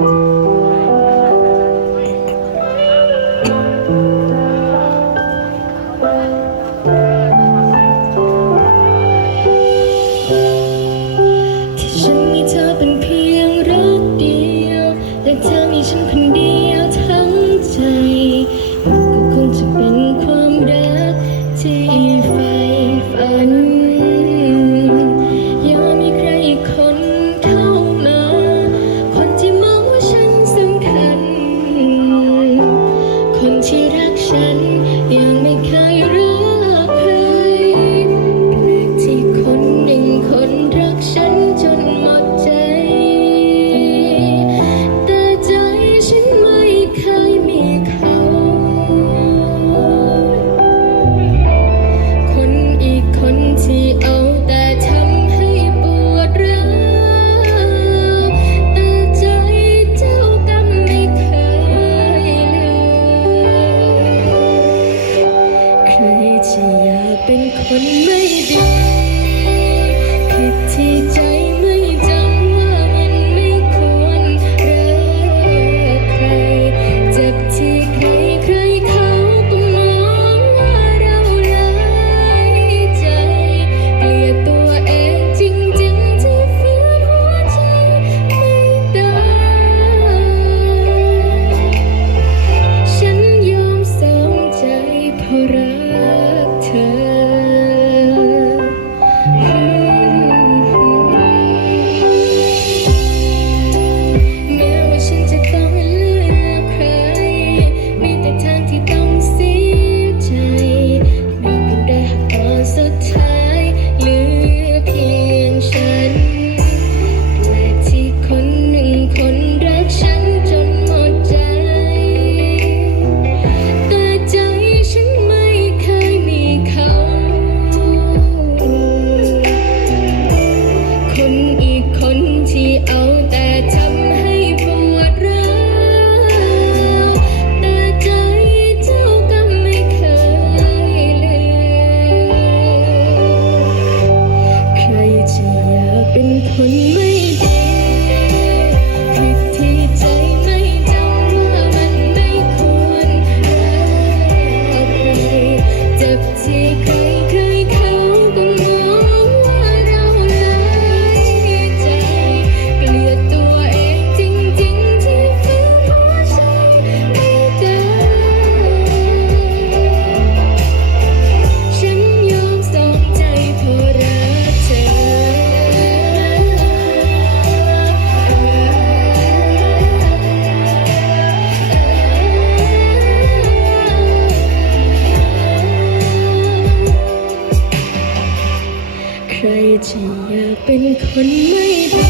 Thank you. เคยจะอยากเป็นคนไม่ดี rei เป็นคนไม่ดี